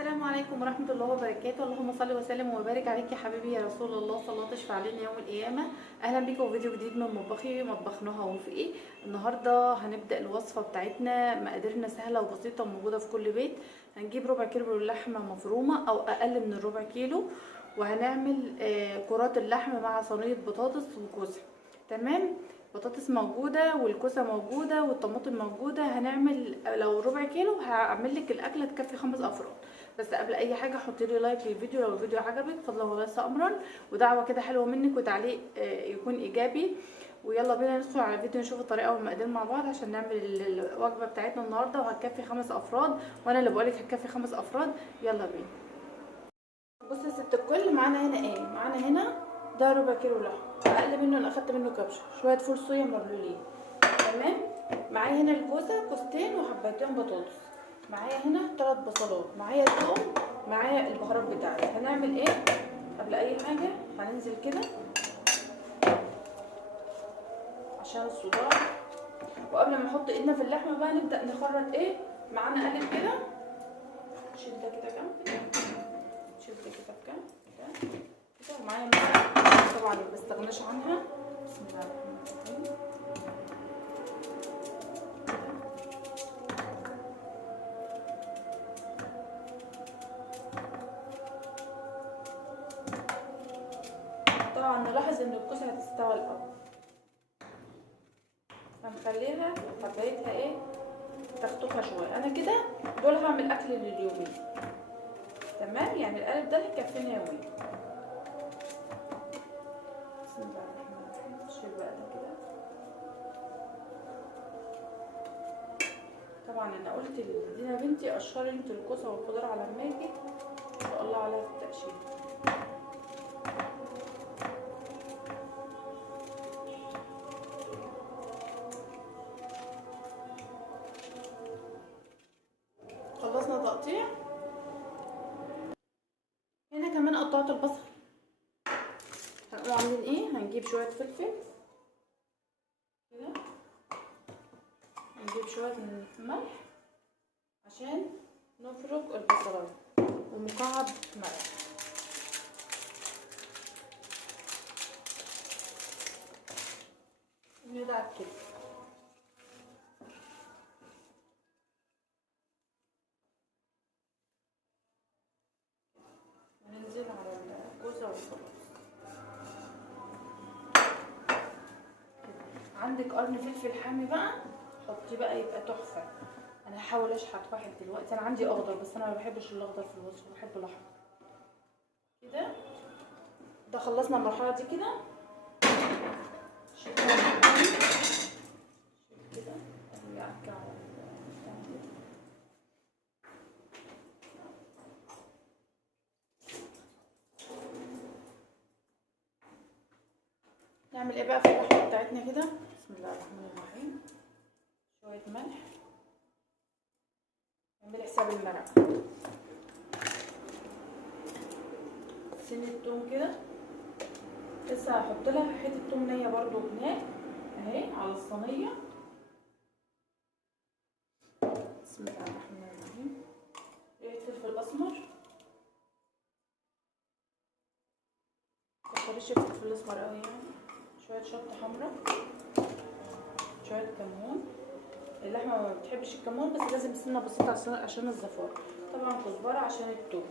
السلام عليكم ورحمة الله وبركاته. اللهم صل وسلم وبارك عليك يا حبيبي يا رسول الله، صلى الله تشفع علينا يوم القيامة. اهلا بيكم في فيديو جديد من مطبخي مطبخ نهى وفقي. النهارده هنبدأ الوصفة بتاعتنا. مقاديرنا سهلة وبسيطة وموجودة في كل بيت. هنجيب ربع كيلو لحمة مفرومة او اقل من الربع كيلو، وهنعمل كرات اللحم مع صينية بطاطس وكوسة. تمام، بطاطس موجودة والكوسة موجودة والطماطم موجودة. هنعمل لو ربع كيلو هعمل لك الاكلة تكفي 5 افراد. بس قبل اي حاجه حطي لي لايك للفيديو لو الفيديو عجبك، فضلا وليس امرا، ودعوه كده حلوه منك وتعليق يكون ايجابي. ويلا بينا ندخل على الفيديو نشوف الطريقه والمقادير مع بعض عشان نعمل الوجبه بتاعتنا النهارده، وهتكفي 5 افراد، وانا اللي بقولك هتكفي 5 افراد. يلا بينا. بصي يا ست الكل، معانا هنا ايه؟ معانا هنا ده ربع كيلو لحم، اقل منه انا اخدت منه كبشه، شويه فول صويا مبلولين. تمام. معايا هنا الكوسه كوستين وحبتين بطاطس، معايا هنا 3 بصلات، معايا توم، معايا البهارات بتاعتي. هنعمل ايه قبل اي حاجه؟ هننزل كده عشان الصداع، وقبل ما نحط ايدنا في اللحمه بقى نبدا نخرط ايه معانا. قلب كده، شيل ده كده كده، شيل ده كده كده كده. ومعايا معلقه طبعا ما بستغناش عنها. بسم الله الرحمن الرحيم. طبعا نلاحظ ان الكوسه هتستوى الاول، هنخليها حبايتها ايه تختفى شويه. انا كده دول هعمل اكل لليومين. تمام، يعني القالب ده هيكفينا يومين. بسم الله الرحمن الرحيم. نشيل بقى ده كده. طبعا انا قلت لدينا بنتي قشري انت الكوسه والخضار على ما اجي، ان شاء الله عليها في التقشير. خلصنا تقطيع. هنا كمان قطعت البصل. هنقوم عاملين ايه؟ هنجيب شويه فلفل كده، هنجيب شويه من الملح عشان نفرك البصلايه، ومكعب مرق. ندعك كده. وننزل على الكوسه والبطاطس. عندك قرن فلفل حامي بقى حطيه بقى يبقى تحفه. انا هحاول اشحت واحد دلوقتي، انا عندي اخضر بس انا ما بحبش الاخضر في الوصفه، بحب الاحمر كده. ده خلصنا المرحله دي كده. شيل كده نعمل ايه بقى في اللحمه بتاعتنا كده. بسم الله الرحمن الرحيم. شويه ملح، اعملي حساب المرق. سن التوم كده، لسه هحط لها حته توم نيه برضو هناك اهي على الصينيه. بسم الله الرحمن الرحيم. ريحه فلفل اسمر، متكترش الفلفل الاسمر قوي يعني. شويه شطه حمراء، شويه كمون. اللحمه ما بتحبش الكمون بس لازم سنه بسيطه عشان الزفاره. طبعا كزبره عشان التوم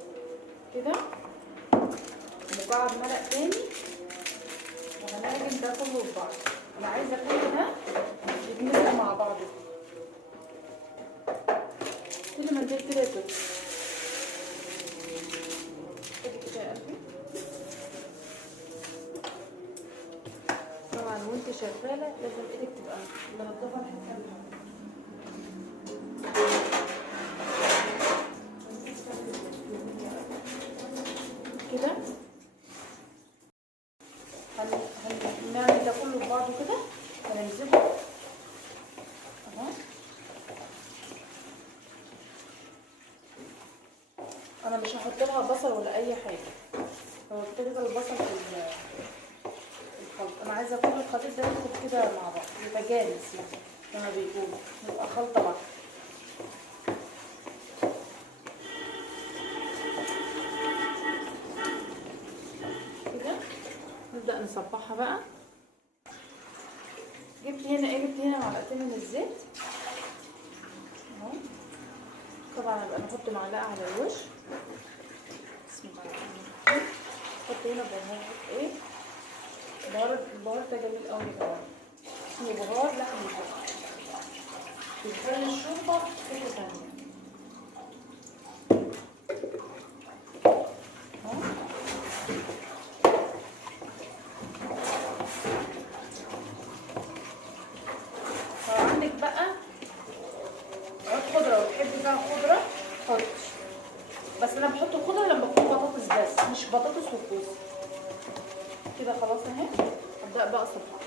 كده. مكعب مرق تاني، وهنعجن ده كله في بعض. انا عايزه كل ده يتمزق مع بعضه كل ما ندير كده يطلع كده يا قلبي. طبعا وانت شغاله لازم ايدك تبقى منضفه الحته اللي كده. هنعمل ده كله في بعضه كده، هننزله اهو. انا مش هحط لها بصل ولا اي حاجه، هحط كده البصل في الخلط. انا عايزه كل الخليط ده يدخل كده مع بعض، يتجانس يعني لما بيقولوا نبقى خلطه واحده. هنصبحها بقى. جبت هنا معلقتين من الزيت اهو. طبعا هبقى نحط معلقه على الوش. بسم الله الرحمن الرحيم. نحط هنا بهار البهار ده جميل قوي يا جماعه، اسمه بهار لحم البقر، بيخلي الشوربه في حته تانيه اهو. لو عندك بقى عود خضره وتحبي بقى خضره حطي، بس انا بحط الخضره لما تكون بطاطس بس، مش بطاطس وكوس. كده خلاص اهي. هبدا بقى اصبعها.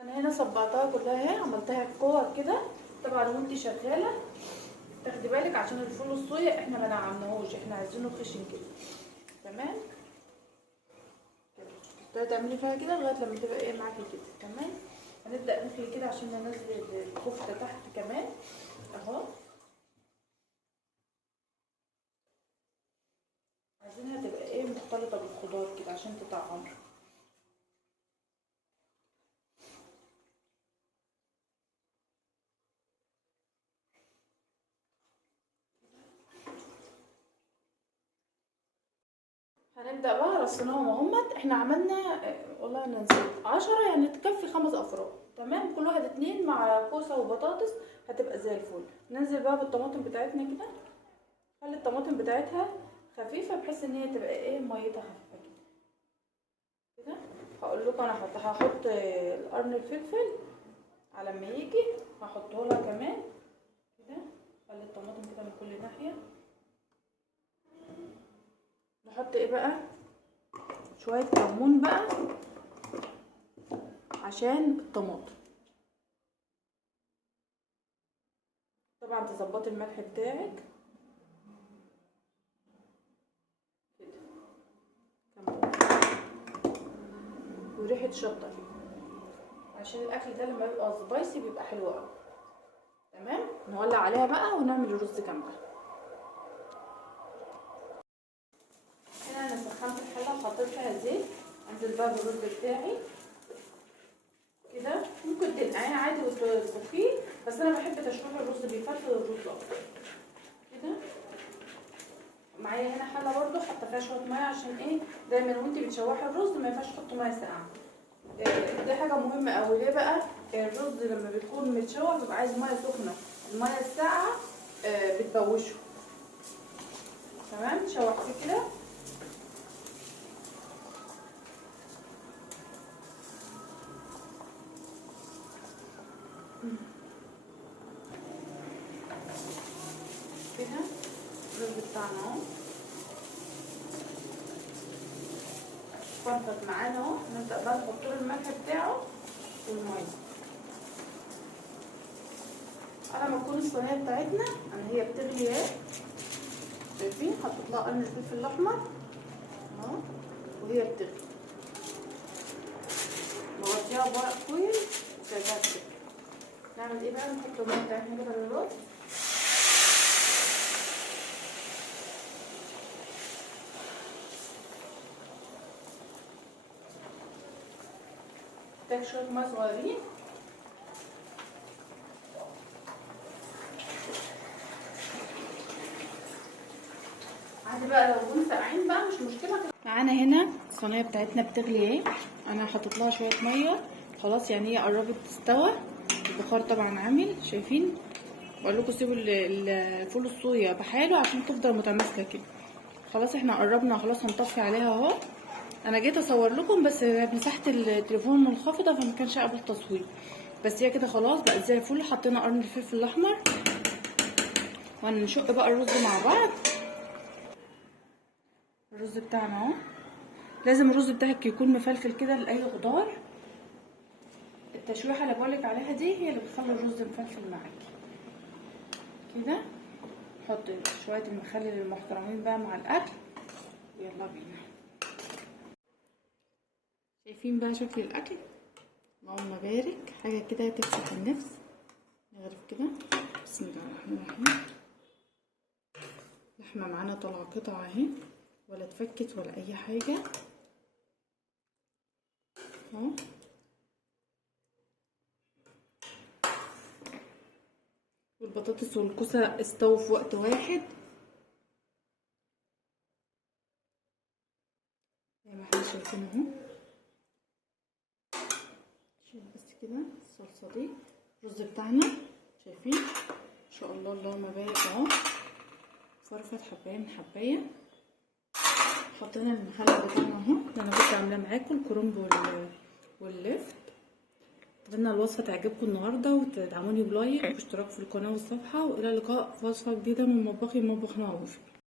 انا هنا صبعتها كلها اهي، عملتها كور كده. طبعا وانتي شغاله تاخدي بالك عشان الفول الصويا احنا ما نعمناهوش، احنا عايزينه خشن كده. تمام كده تعملي فيها كده لغايه لما تبقى ايه معاكي كده. تمام. هنبدا نخلي كده عشان ننزل الكفته تحت كمان اهو. عايزينها تبقى ايه مختلطه بالخضار كده عشان تطعم. هنبدا بقى رصيناهم اهمت. احنا عملنا والله انا نسيت 10 يعني تكفي 5 افراد. تمام. كل واحد 2 مع كوسه وبطاطس هتبقى زي الفل. ننزل بقى بالطماطم بتاعتنا كده. خلي الطماطم بتاعتها خفيفه بحيث ان هي تبقى ايه ميتها خفيفه كده. هقول لكم انا هحط القرن الفلفل على ما يجي هحطه لها كمان كده. خلي الطماطم كده من كل ناحيه. نحط ايه بقى شويه كمون بقى عشان الطماطم. طبعا تظبطي الملح بتاعك كده كمون وريحه شطه فيه عشان الاكل ده لما بيبقى سبايسي بيبقى حلو قوي. تمام. نولع عليها بقى ونعمل الرز جنبها. هنا انا سخنت الحله وحطيت فيها زيت. انزل بقى بالرز بتاعي كده. ممكن تنقعيه عادي وتطبخيه، بس انا بحب تشويح الرز، بيفلفل الرز اكتر كده. معايا هنا حله برده حاطه فيها شويه ميه عشان ايه دايما وانتي بتشوحي الرز ما ينفعش تحطي ميه ساقعه. دي حاجه مهمه قوي. ليه بقى؟ الرز لما بيكون متشوح بيبقى عايز ميه سخنه، الميه الساقعه بتبوشه. تمام. شوحتيه كده. كده الرز بتاعنا اهو فرفت معانا اهو. نبدا بقى نحط له الملح بتاعه والميه. على ما تكون الصينيه بتاعتنا هي بتغلي اهي. شايفين حطيت لها قرن الفلفل الاحمر اهو وهي بتغلي. بغطيها بورق فويل وسايباها كده. نعمل ايه بقى؟ نحط الميه بتاعتنا كده للرز. محتاج شويه ميه صغيرين. عادي بقى لو كنا ساقعين بقى مش مشكله. معانا هنا الصينيه بتاعتنا بتغلي اهي. انا حطيت لها شويه ميه خلاص، يعني هي قربت تستوى. البخار طبعا عامل. شايفين؟ بقول لكم سيبوا الفول الصويا بحاله عشان تفضل متماسكه كده. خلاص احنا قربنا خلاص. هنطفي عليها اهو. انا جيت اصور لكم بس مساحه التليفون منخفضه فما كانش قابل التصوير، بس هي كده خلاص بقت زي الفل. حطينا قرن الفلفل الاحمر وهنشق بقى الرز مع بعض. الرز بتاعنا اهو. لازم الرز بتاعك يكون مفلفل كده لاي خضار. التشويحه اللي بقولك عليها دي هي اللي بتخلي الرز مفلفل معاكي كده. نحط شويه المخلل المحترمين بقى مع الاكل. يلا بينا. شايفين بقى شكل الاكل؟ اللهم بارك. حاجه كده تفتح النفس. نغرف كده. بسم الله الرحمن الرحيم. لحمه معانا طالعه قطعه اهي، ولا اتفكت ولا اي حاجه. اهو. والبطاطس والكوسه استووا في وقت واحد زي ما احنا شايفين اهو. شوف بس كده الصلصه دي، الرز بتاعنا شايفين ما شاء الله اللهم بارك اهو، فرفت حبايه من حبايه. حطينا المخلل بتاعنا اهو اللي انا كنت عاملاه معاكم، الكرنب واللفت. اتمنى الوصفه تعجبكم النهارده، وتدعموني بلايك واشتراك في القناه والصفحه، والى اللقاء في وصفه جديده من مطبخي مطبخ نعوف.